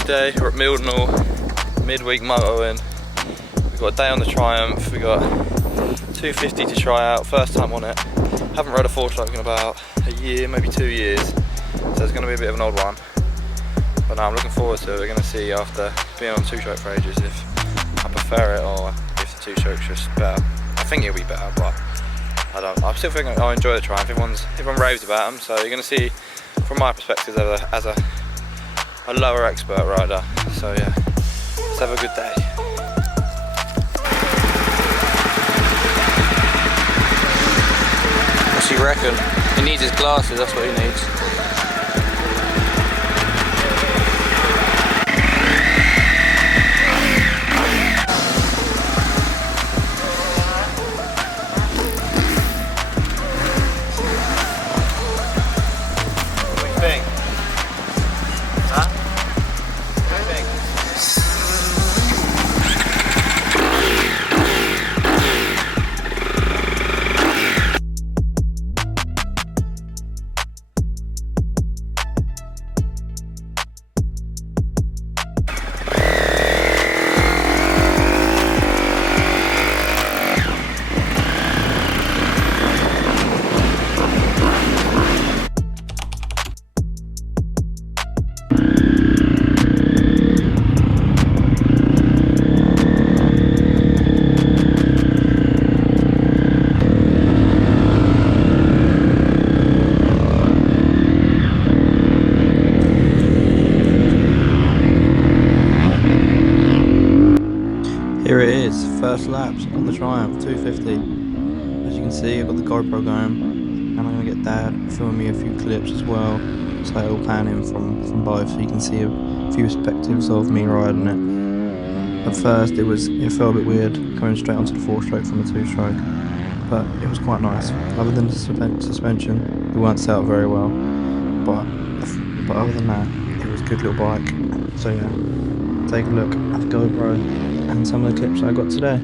Tuesday, we're at Mildenhall, midweek motoring. We've got a day on the Triumph, we've got 250 to try out, first time on it. Haven't rode a 4-stroke in about a year, maybe 2 years, so it's going to be a bit of an old one. But no, I'm looking forward to it. We're going to see after being on 2-stroke for ages if I prefer it or if the 2-stroke's just better. I think it'll be better, but I still think I enjoy the Triumph. Everyone raves about them, so you're going to see from my perspective as a lower expert rider. So yeah, let's have a good day. What's he reckon? He needs his glasses, that's what he needs. Here it is, first laps on the Triumph 250. As you can see, I've got the GoPro going, and I'm going to get Dad filming me a few clips as well, so it'll pan in from both, so you can see a few perspectives of me riding it. At first, it felt a bit weird coming straight onto the 4-stroke from a 2-stroke, but it was quite nice. Other than the suspension, it weren't set up very well, but other than that, it was a good little bike. So yeah, take a look at the GoPro and some of the clips I got today.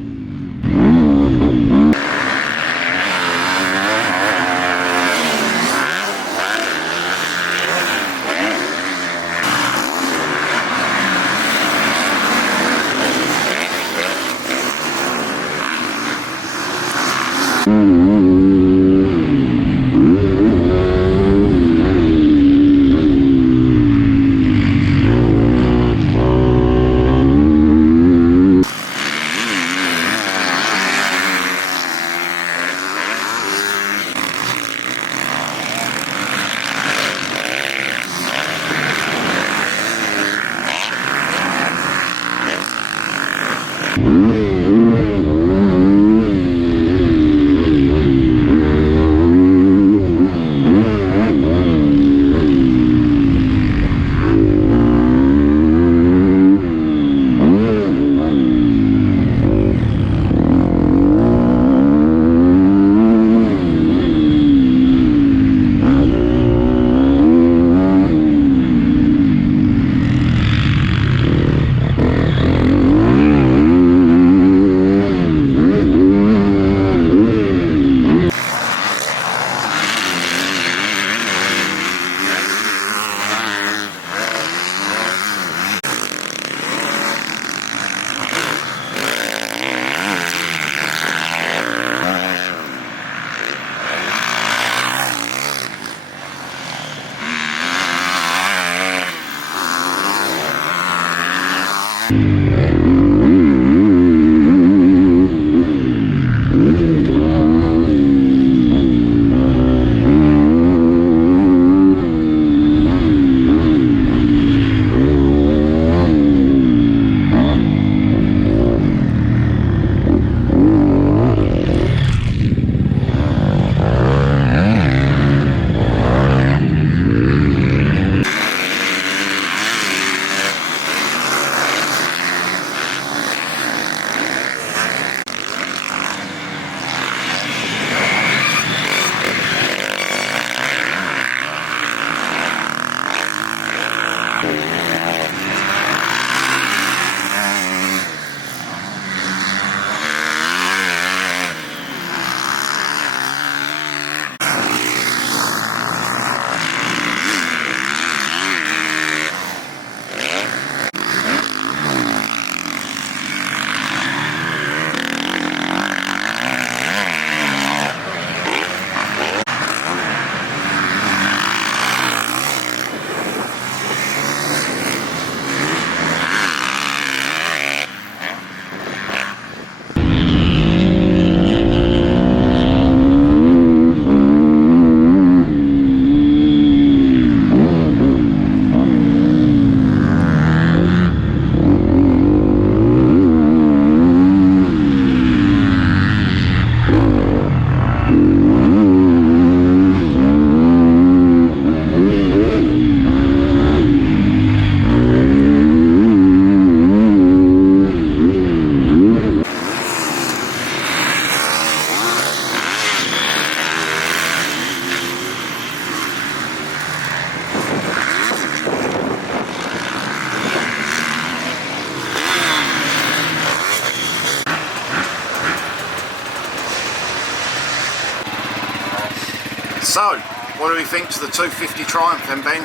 So, what do we think to the 250 Triumph then, Ben?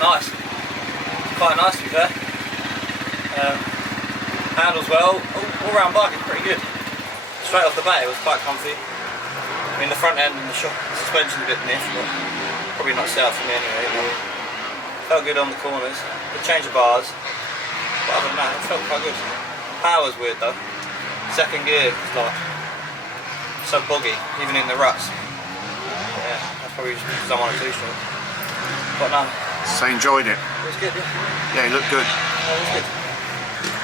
Nice. It's quite nice to be fair. Handles well. All round bike is pretty good. Straight off the bat it was quite comfy. I mean the front end and the suspension's a bit niff, but probably not set up for me anyway. But felt good on the corners. The change of bars. But other than that, it felt quite good. Power's weird though. Second gear is like so boggy, even in the ruts. But yeah, that's probably just because I'm on a 2-stroke. But no. So enjoyed it? It was good, yeah. Yeah, it looked good. Yeah, it was good.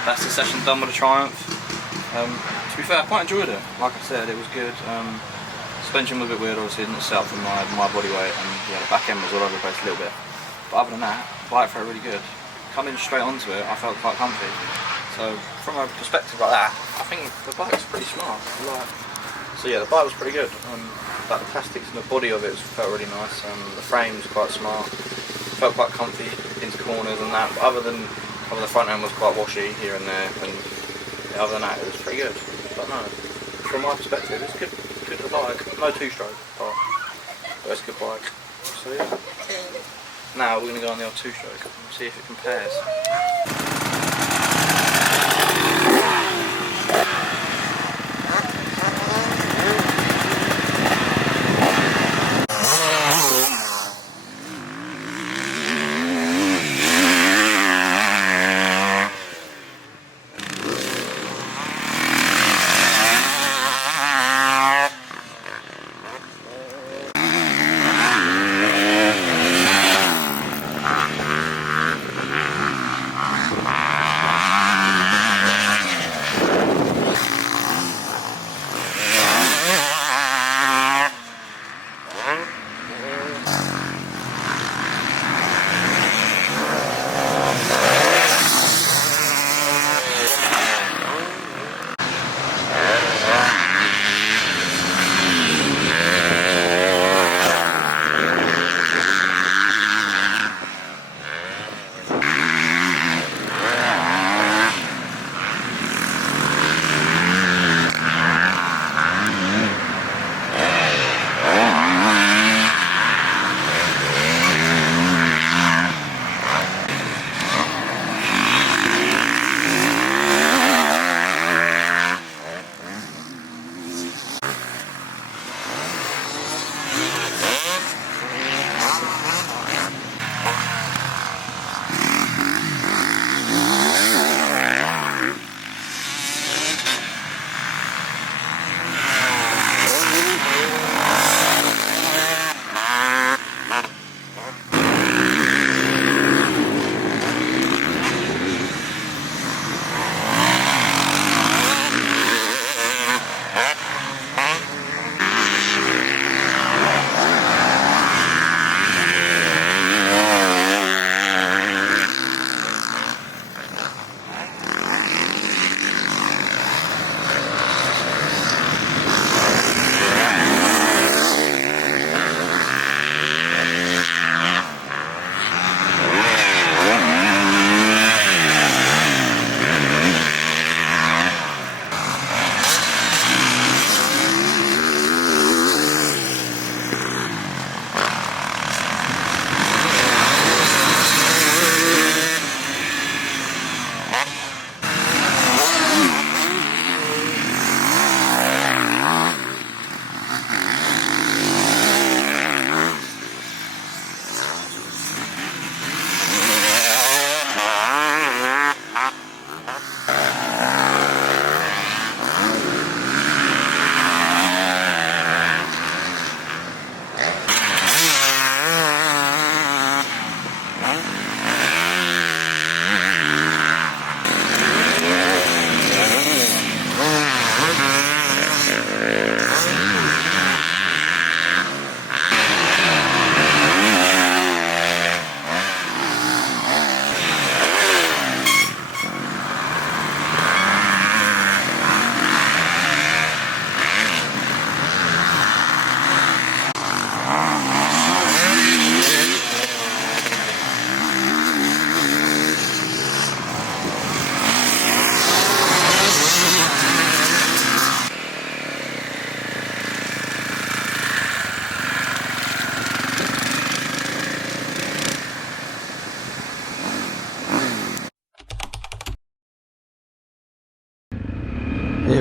That's the session done with the Triumph. To be fair, I quite enjoyed it. Like I said, it was good. Suspension was a bit weird, obviously, it didn't set up for my body weight, and yeah, the back end was all over the place a little bit. But other than that, the bike felt really good. Coming straight onto it, I felt quite comfy. So from a perspective like that, I think the bike's pretty smart. So yeah, the bike was pretty good. Like the plastics and the body of it felt really nice. The frame's quite smart. Felt quite comfy into corners and that. But other than the front end was quite washy here and there, and yeah, other than that, it was pretty good. But no, from my perspective, it's good. Good bike. No 2-stroke, but it's a good bike. So yeah. Now we're going to go on the old 2-stroke and see if it compares.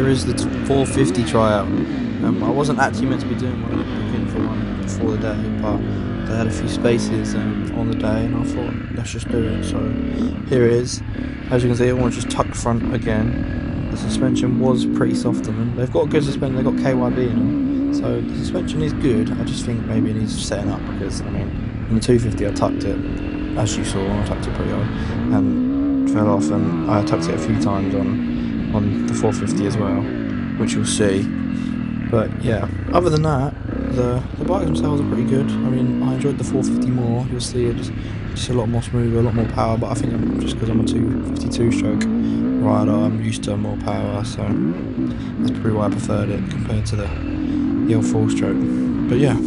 there is the 450 tryout. I wasn't actually meant to be doing one, looking for one before the day, but they had a few spaces on the day, and I thought, let's just do it. So here it is. As you can see, everyone's just tucked front again. The suspension was pretty soft on them. They've got good suspension, they've got KYB in them, so the suspension is good. I just think maybe it needs setting up, because I mean, in the 250 I tucked it, as you saw, I tucked it pretty hard and fell off, and I tucked it a few times on the 450 as well, which you'll see. But yeah, other than that, the bikes themselves are pretty good. I mean, I enjoyed the 450 more. You'll see it just a lot more smoother, a lot more power, but I think just because I'm a 252 stroke rider, I'm used to more power, so that's probably why I preferred it compared to the old 4-stroke. But yeah,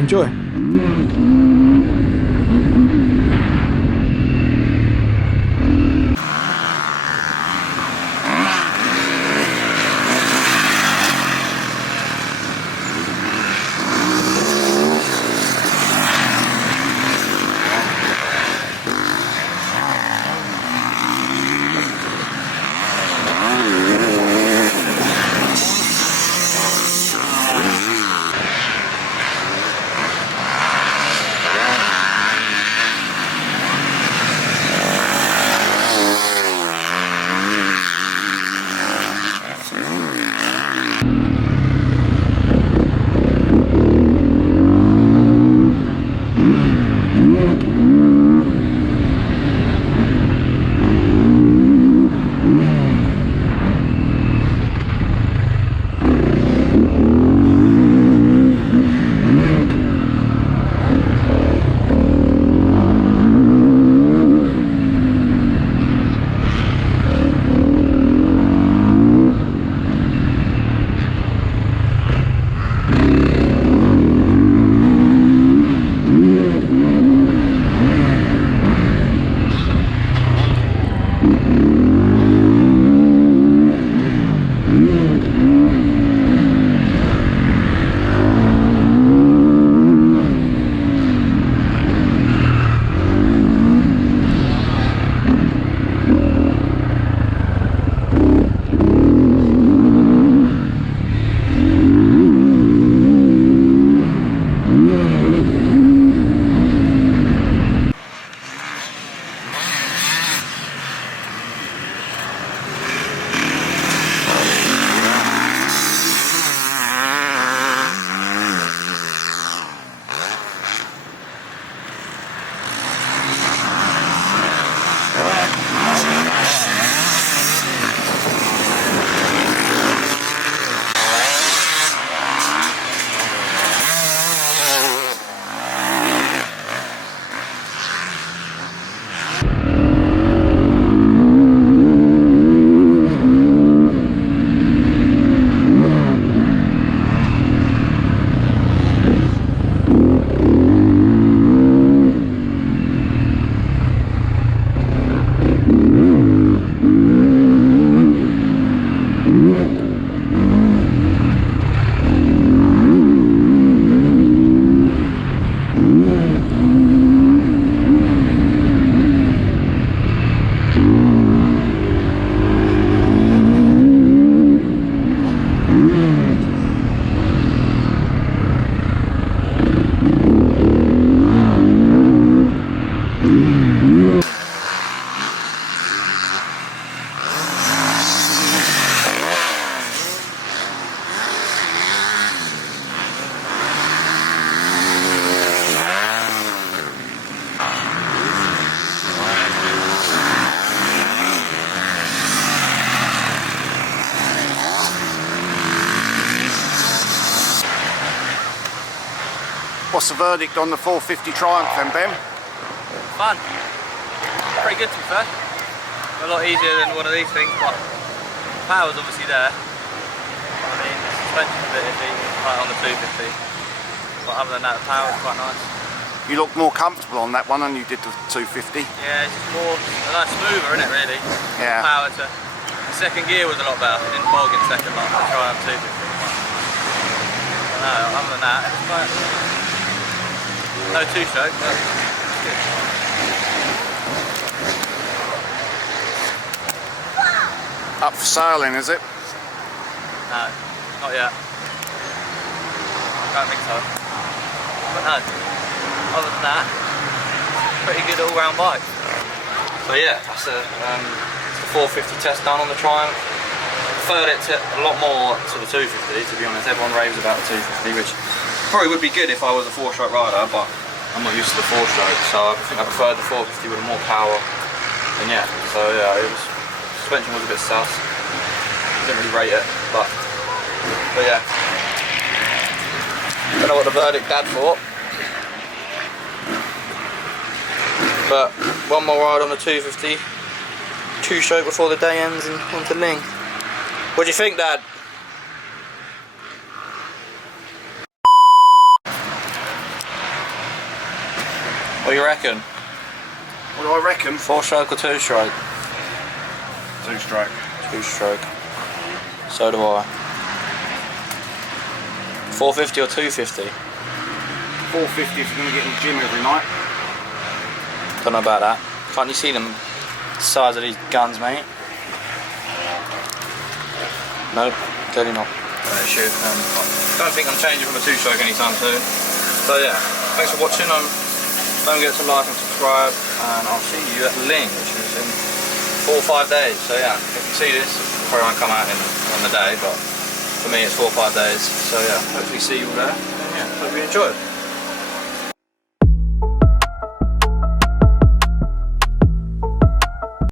enjoy. What's the verdict on the 450 Triumph then, Ben? Fun. Pretty good to be fair. A lot easier than one of these things, but the power's obviously there. I mean, the suspension's a bit iffy, like on the 250. But other than that, the power's quite nice. You look more comfortable on that one than you did the 250. Yeah, it's just more, smoother, isn't it, really? Yeah. The power to, the second gear was a lot better. It didn't bog in second like the Triumph 250. But no, other than that, it's quite, no 2-stroke, but it's good. Up for sailing, is it? No, not yet. I don't think so. But no, other than that, pretty good all-round bike. So yeah, that's the 450 test done on the Triumph. Preferred it a lot more to the 250, to be honest. Everyone raves about the 250, which probably would be good if I was a 4-stroke rider, but I'm not used to the 4-stroke, so I think I preferred the 450 with more power. And yeah, so yeah, suspension was a bit sus. Didn't really rate it, but yeah. Don't know what the verdict Dad thought. But one more ride on the 250, 2-stroke before the day ends and onto Ling. What do you think, Dad? What do you reckon? What do I reckon? 4-stroke or 2-stroke? 2-stroke. 2-stroke. So do I. 450 or 250? 450 if you're going to get in the gym every night. Don't know about that. Can't you see the size of these guns, mate? Nope, clearly not. Shoot. Don't think I'm changing from a 2-stroke anytime soon. So yeah, thanks for watching. Don't forget to like and subscribe, and I'll see you at Ling, which is in 4 or 5 days. So yeah, if you see this, it probably won't come out on the day, but for me it's 4 or 5 days. So yeah, hopefully see you all there. And yeah, hope you enjoy it.